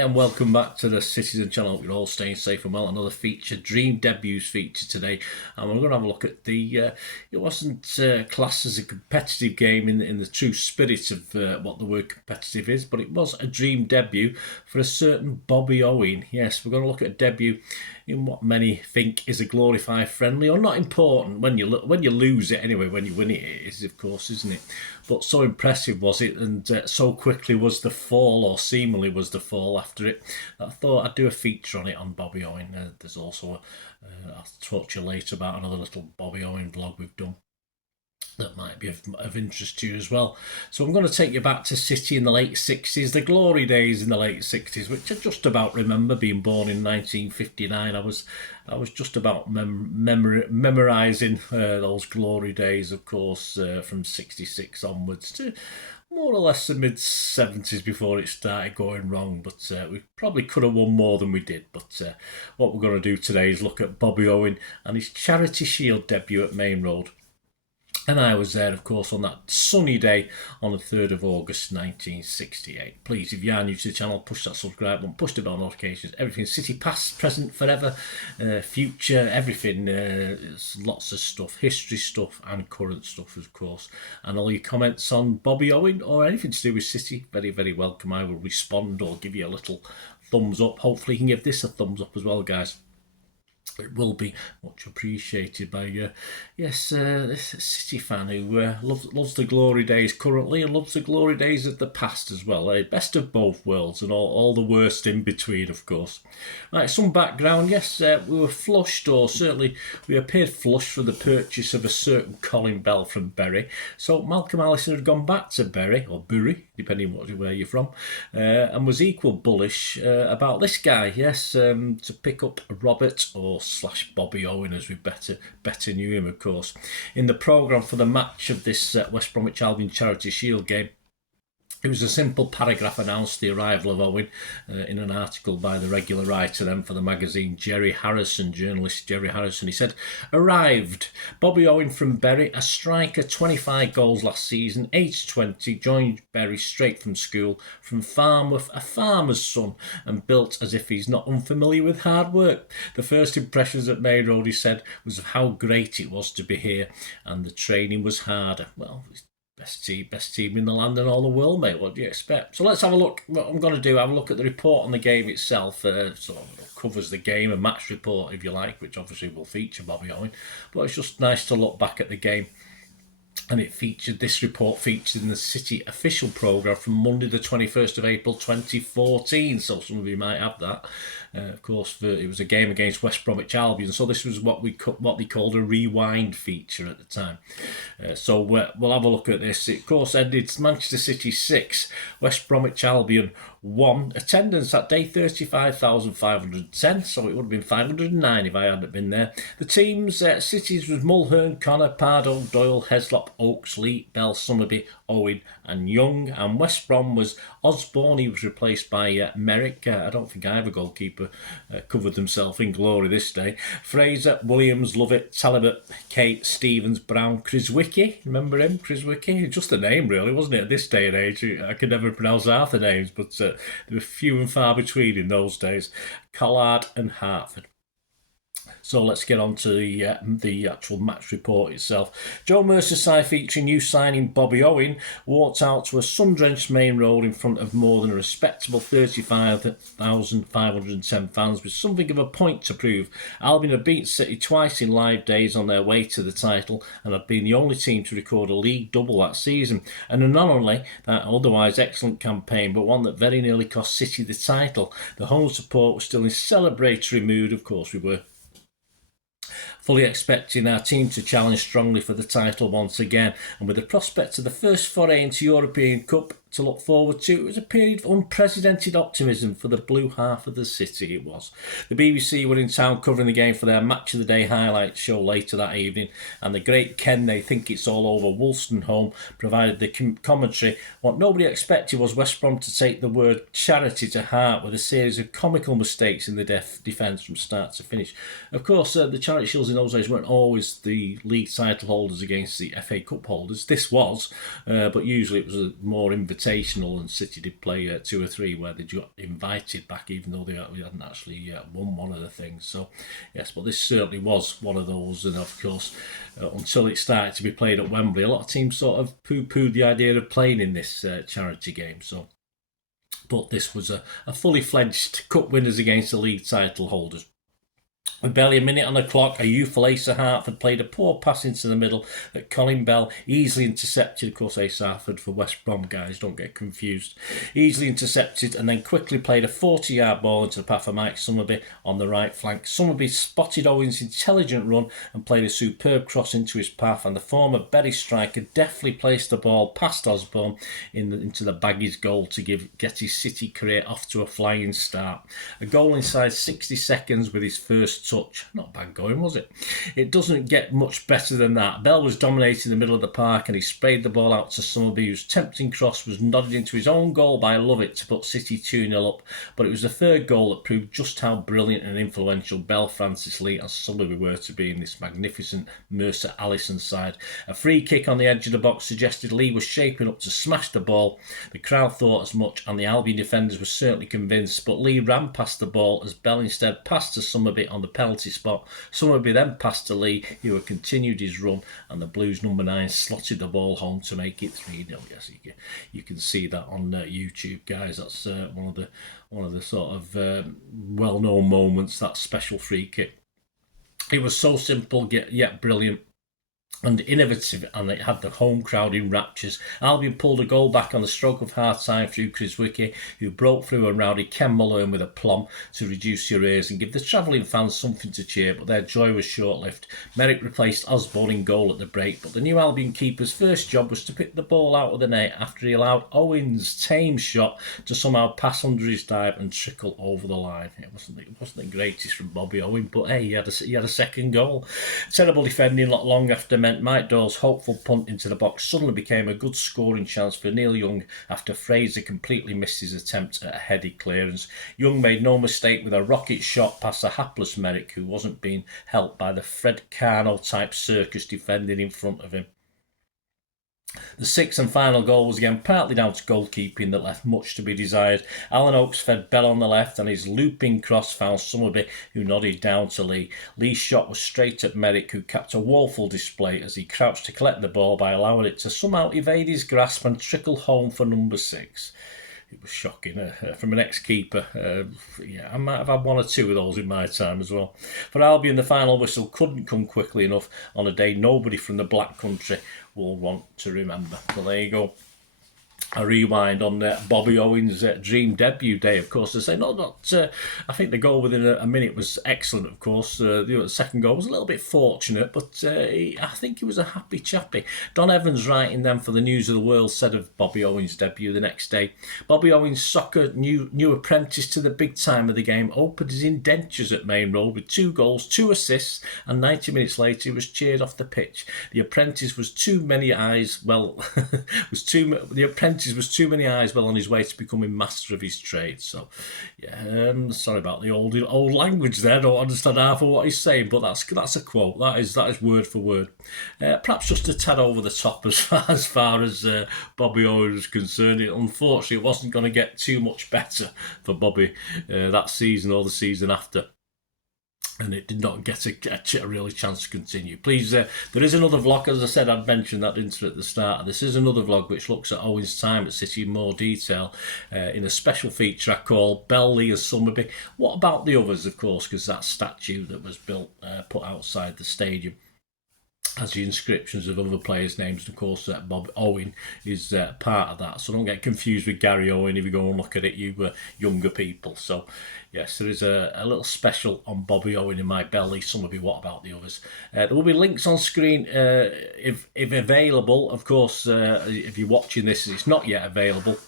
and welcome back to the Citizen channel. Hope you're all staying safe and well. Another feature, Dream Debuts feature today, and we're going to have a look at the. It wasn't classed as a competitive game in the true spirit of what the word competitive is, but it was a dream debut for a certain Bobby Owen. Yes, we're going to look at a debut in what many think is a glorified friendly, or not important when you lose it anyway. When you win it, it is, of course, isn't it? But so impressive was it, and so quickly was the fall, or seemingly was the fall after it, that I thought I'd do a feature on it on Bobby Owen. There's also I'll talk to you later about another little Bobby Owen vlog we've done that might be of interest to you as well. So I'm going to take you back to City in the late 60s, the glory days in the late 60s, which I just about remember. Being born in 1959, I was just about memorising those glory days, of course, from 66 onwards to more or less the mid-70s before it started going wrong. But we probably could have won more than we did. But what we're going to do today is look at Bobby Owen and his Charity Shield debut at Main Road. And I was there, of course, on that sunny day on the 3rd of August 1968. Please, if you are new to the channel, push that subscribe button, push the bell notifications, everything City, past, present, forever, future, everything. Lots of stuff, history stuff and current stuff, of course. And all your comments on Bobby Owen or anything to do with City, very, very welcome. I will respond or give you a little thumbs up. Hopefully you can give this a thumbs up as well, guys. It will be much appreciated by this City fan who loves the glory days currently and loves the glory days of the past as well. Best of both worlds and all the worst in between, of course. Right, some background. Yes, we were flushed, or certainly we appeared flushed for the purchase of a certain Colin Bell from Bury. So Malcolm Allison had gone back to Bury, or Bury, depending on where you're from, and was equal bullish about this guy. Yes, to pick up Robert or / Bobby Owen, as we better knew him, of course. In the programme for the match of this West Bromwich Albion Charity Shield game, it was a simple paragraph announced the arrival of Owen in an article by the regular writer then for the magazine, journalist Jerry Harrison. He said, "Arrived, Bobby Owen from Bury, a striker, 25 goals last season, age 20, joined Bury straight from school, from Farmworth, a farmer's son, and built as if he's not unfamiliar with hard work. The first impressions at Main Road," he said, "was of how great it was to be here, and the training was harder." Well, best team in the land and all the world, mate. What do you expect? So let's have a look. What I'm going to do, have a look at the report on the game itself. So it covers the game, a match report, if you like, which obviously will feature Bobby Owen. But it's just nice to look back at the game. And this report featured in the City official programme from Monday the 21st of April 2014. So some of you might have that. Of course, it was a game against West Bromwich Albion. So this was what they called a rewind feature at the time. So we'll have a look at this. It, of course, ended Manchester City 6, West Bromwich Albion 1. Attendance that day, 35,510. So it would have been 509 if I hadn't been there. The teams, City's was Mulhern, Connor, Pardo, Doyle, Heslop, Oakes, Lee, Bell, Summerby, Owen and Young. And West Brom was Osborne. He was replaced by Merrick. I don't think either goalkeeper covered themselves in glory this day. Fraser, Williams, Lovett, Talbot, Kate, Stevens, Brown, Criswicki. Remember him? Criswicki? Just a name, really, wasn't it? At this day and age, I could never pronounce half the names, but there were few and far between in those days. Collard and Hartford. So let's get on to the actual match report itself. Joe Merseyside, featuring new signing Bobby Owen, walked out to a sun-drenched Main Road in front of more than a respectable 35,510 fans with something of a point to prove. Albion had beaten City twice in live days on their way to the title and had been the only team to record a league double that season. And not only that otherwise excellent campaign, but one that very nearly cost City the title. The home support was still in celebratory mood, of course we were. Fully expecting our team to challenge strongly for the title once again, and with the prospect of the first foray into European Cup to look forward to, it was a period of unprecedented optimism for the blue half of the city. It was. The BBC were in town covering the game for their Match of the Day highlights show later that evening, and the great Ken, They Think It's All Over, Wolstenholme, provided the commentary. What nobody expected was West Brom to take the word charity to heart with a series of comical mistakes in the defence from start to finish. Of course, the Charity Shields in those days weren't always the league title holders against the FA Cup holders. This was, but usually it was a more invitation invitational, and City did play 2 or 3 where they got invited back, even though they hadn't actually won one of the things. So yes, but this certainly was one of those. And of course, until it started to be played at Wembley, a lot of teams sort of poo-pooed the idea of playing in this charity game. So, but this was a fully fledged cup winners against the league title holders. With barely a minute on the clock, a youthful Ace of Hartford played a poor pass into the middle that Colin Bell easily intercepted. Of course, Ace Hartford for West Brom, guys, don't get confused. Easily intercepted and then quickly played a 40-yard ball into the path of Mike Summerby on the right flank. Summerby spotted Owen's intelligent run and played a superb cross into his path, and the former Bury striker deftly placed the ball past Osborne into the Baggies' goal to get his City career off to a flying start. A goal inside 60 seconds with his first touch. Not bad going, was it? It doesn't get much better than that. Bell was dominating the middle of the park and he sprayed the ball out to Summerby, whose tempting cross was nodded into his own goal by Lovett to put City 2-0 up. But it was the third goal that proved just how brilliant and influential Bell, Francis Lee and Summerby were to be in this magnificent Mercer Allison side. A free kick on the edge of the box suggested Lee was shaping up to smash the ball. The crowd thought as much and the Albion defenders were certainly convinced, but Lee ran past the ball as Bell instead passed to Summerby on the penalty spot. Summerby then passed to Lee, who had continued his run, and the Blues number 9 slotted the ball home to make it 3-0. Yes, you can see that on YouTube, guys. That's one of the sort of well-known moments. That special free kick. It was so simple yet brilliant and innovative, and it had the home crowd in raptures. Albion pulled a goal back on the stroke of half time through Chris Wicke, who broke through and rowdy Ken Mulhern with a plum to reduce your ears and give the travelling fans something to cheer, but their joy was short-lived. Merrick replaced Osborne in goal at the break, but the new Albion keeper's first job was to pick the ball out of the net after he allowed Owen's tame shot to somehow pass under his dive and trickle over the line. It wasn't the greatest from Bobby Owen, but hey, he had a second goal. Terrible defending not long after meant Mike Doyle's hopeful punt into the box suddenly became a good scoring chance for Neil Young after Fraser completely missed his attempt at a heady clearance. Young made no mistake with a rocket shot past the hapless Merrick, who wasn't being helped by the Fred Carno type circus defending in front of him. The sixth and final goal was again partly down to goalkeeping that left much to be desired. Alan Oakes fed Bell on the left and his looping cross found Summerby, who nodded down to Lee. Lee's shot was straight at Merrick, who capped a woeful display as he crouched to collect the ball by allowing it to somehow evade his grasp and trickle home for number 6. It was shocking from an ex-keeper. I might have had one or two of those in my time as well. For Albion, the final whistle couldn't come quickly enough on a day nobody from the Black Country will want to remember. So there you go. A rewind on Bobby Owen's dream debut day, of course. They say I think the goal within a minute was excellent, of course. The second goal was a little bit fortunate, but I think he was a happy chappy. Don Evans, writing then for the News of the World, said of Bobby Owen's debut the next day, Bobby Owen's soccer new apprentice to the big time of the game opened his indentures at Main Road with 2 goals, 2 assists, and 90 minutes later he was cheered off the pitch. The apprentice was too many eyes well on his way to becoming master of his trade. So, sorry about the old language there. I don't understand half of what he's saying, but that's a quote. That is word for word. Perhaps just a tad over the top as far as Bobby Owen was concerned. Unfortunately, it wasn't going to get too much better for Bobby that season or the season after. And it did not get a really chance to continue. Please, there is another vlog, as I said, I'd mentioned that intro at the start. This is another vlog which looks at Owen's time at City in more detail in a special feature I call Bell, Lee and Summerby. What about the others, of course, because that statue that was built, put outside the stadium, has the inscriptions of other players' names. Of course, Bob Owen is part of that. So don't get confused with Gary Owen if you go and look at it, you younger people. So, yes, there is a little special on Bobby Owen in my belly. Some of you, what about the others? There will be links on screen if available. Of course, if you're watching this, it's not yet available.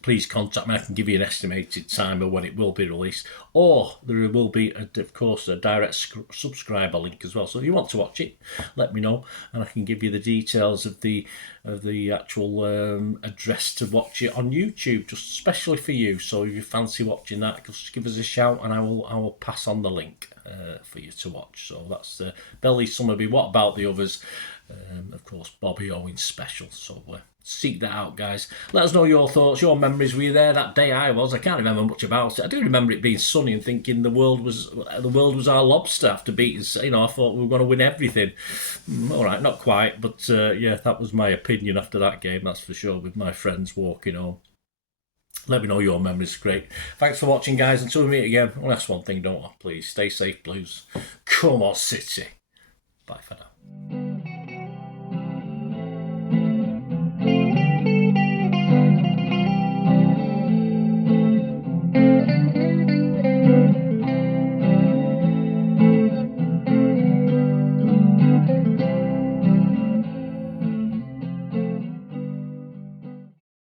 Please contact me. I can give you an estimated time of when it will be released, or there will be, of course, a direct subscriber link as well. So if you want to watch it, let me know, and I can give you the details of the actual address to watch it on YouTube, just especially for you. So if you fancy watching that, just give us a shout, and I will pass on the link. for you to watch. So that's Belly Summerby. What about the others? Of course, Bobby Owen special. So seek that out, guys. Let us know your thoughts, your memories. Were you there that day? I can't remember much about it. I do remember it being sunny and thinking the world was our lobster after beating. I thought we were going to win everything. All right, not quite, but yeah, that was my opinion after that game. That's for sure. With my friends walking home. Let me know your memories. Great. Thanks for watching, guys. Until we meet again, well, that's one thing, don't I? Please stay safe, Blues. Come on, City. Bye for now.